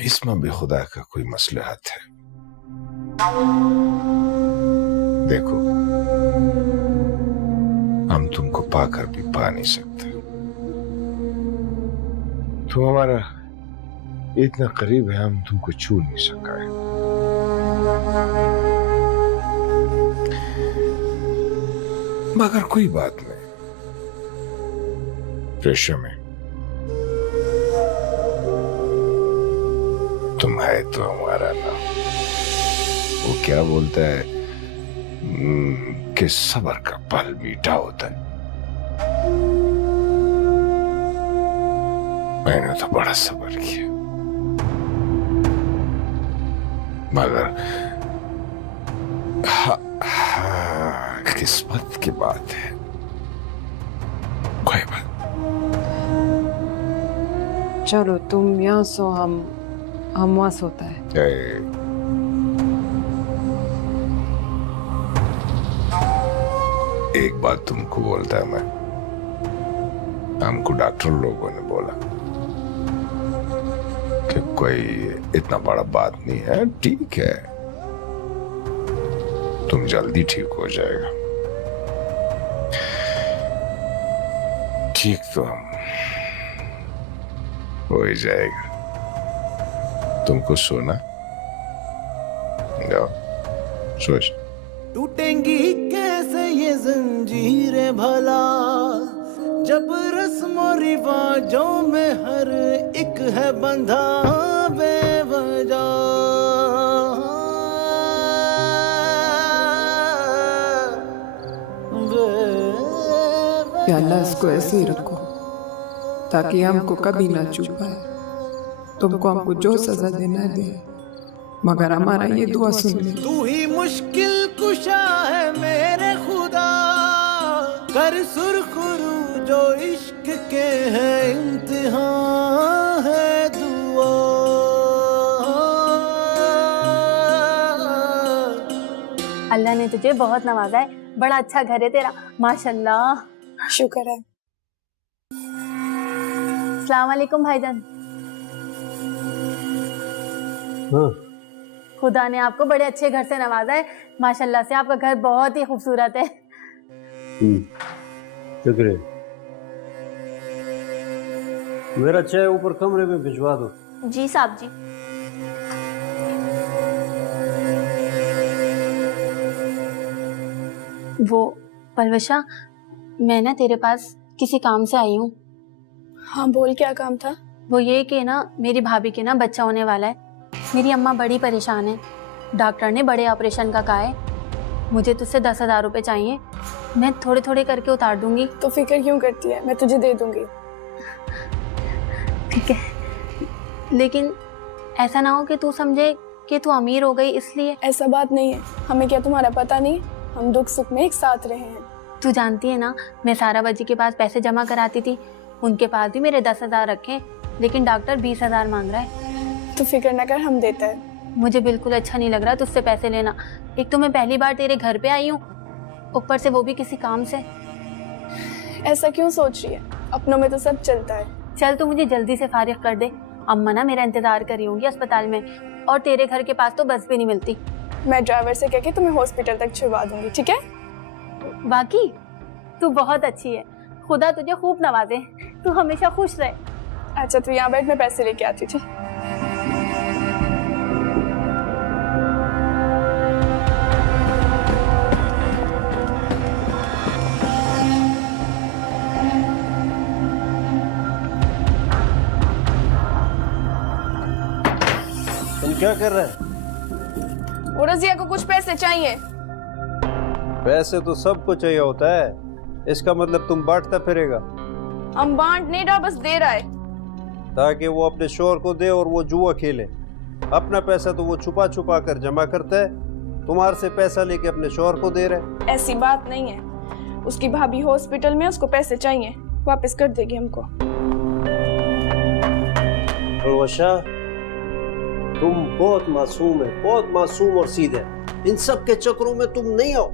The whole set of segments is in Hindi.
इसमें भी खुदा का कोई मसलहत है। देखो, हम तुमको पाकर भी पा नहीं सकते। तुम हमारा इतना करीब है, हम तुमको छू नहीं सका है। मगर कोई बात नहीं, रेशम में तुम है तो हमारा ना। वो क्या बोलता है कि सब्र का फल मीठा होता है। मैंने तो बड़ा सब्र किया, मगर किस्मत की बात है। कोई बात। चलो तुम यहाँ सो, हम वहाँ सोता है। एक बात तुमको बोलता है मैं, हमको डॉक्टर लोगों ने बोला कि कोई इतना बड़ा बात नहीं है, ठीक है, तुम जल्दी ठीक हो जाएगा। ठीक तो हम हो ही जाएगा। तुमको सोना, जाओ सोच। टूटेंगी कैसे ये जंजीरें भला, जब रस्मों रिवाजों में हर एक है बंधा बेवजह। या अल्लाह इसको ऐसे ही रखो ताकि हमको कभी ना चूक पाए। तुमको हमको जो सजा देना दे, मगर हमारा ये दुआ सुन ले। तू ही मुश्किल कुशा है मेरे खुदा, कर सुरखरू जो इश्क के है इम्तिहान है दुआ। अल्लाह ने तुझे बहुत नवाजा है, बड़ा अच्छा घर है तेरा, माशाल्लाह। शुक्र है। अस्सलाम वालेकुम भाईजान। हाँ। खुदा ने आपको बड़े अच्छे घर से नवाजा है, माशाल्लाह से आपका घर बहुत ही खूबसूरत है। शुक्र है। मेरा चाय ऊपर कमरे में भिजवा दो। जी साहब जी। वो पलवशा, मैं ना तेरे पास किसी काम से आई हूँ। हाँ बोल, क्या काम था? वो ये कि ना मेरी भाभी के ना बच्चा होने वाला है। मेरी अम्मा बड़ी परेशान है, डॉक्टर ने बड़े ऑपरेशन का कहा है। मुझे तुझसे 10,000 रुपये चाहिए, मैं थोड़े थोड़े करके उतार दूंगी। तो फिक्र क्यों करती है, मैं तुझे दे दूंगी। ठीक है, लेकिन ऐसा ना हो कि तू समझे कि तू अमीर हो गई इसलिए। ऐसा बात नहीं है, हमें क्या तुम्हारा पता नहीं, हम दुख सुख में एक साथ रहे हैं। तू जानती है ना, मैं सारा बाजी के पास पैसे जमा कराती थी, उनके पास भी मेरे 10,000 रखे, लेकिन डॉक्टर 20,000 मांग रहा है। तो फिक्र न कर, हम देते हैं। मुझे बिल्कुल अच्छा नहीं लग रहा तुझसे पैसे लेना। एक तो मैं पहली बार तेरे घर पे आई हूँ, ऊपर से वो भी किसी काम से। ऐसा क्यों सोच रही है, अपनों में तो सब चलता है। चल तू मुझे जल्दी से फारिग कर दे, अम्मा ना मेरा इंतजार कर रही होंगी अस्पताल में, और तेरे घर के पास तो बस भी नहीं मिलती। मैं ड्राइवर से कह के तुम्हें हॉस्पिटल तक छुड़वा दूंगी, ठीक है? बाकी तू बहुत अच्छी है, खुदा तुझे खूब नवाजे, तू हमेशा खुश रहे। अच्छा तू यहाँ बैठ, मैं पैसे लेके आती थी। तुम क्या कर रहे हैं? वो रजिया को कुछ पैसे चाहिए। पैसे तो सबको चाहिए होता है, इसका मतलब तुम बांटता फिरेगा? हम बांट नहीं रहा, बस दे रहा है। ताकि वो अपने शोहर को दे और वो जुआ खेले। अपना पैसा तो वो छुपा छुपा कर जमा करता है, तुम्हारे से पैसा लेके अपने शोहर को दे रहा है। ऐसी बात नहीं है, उसकी भाभी हॉस्पिटल में, उसको पैसे चाहिए, वापस कर देगी हमको। वर्षा, तुम बहुत मासूम है, बहुत मासूम और सीधे। इन सब के चक्करों में तुम नहीं आओ।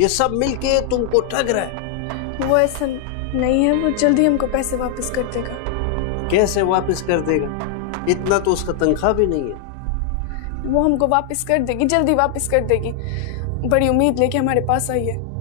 ये सब मिलके तुमको ठग रहा है। वो ऐसा नहीं है, वो जल्दी हमको पैसे वापस कर देगा। कैसे वापस कर देगा? इतना तो उसका तनख्वाह भी नहीं है। वो हमको वापस कर देगी, जल्दी वापस कर देगी। बड़ी उम्मीद लेके हमारे पास आई है।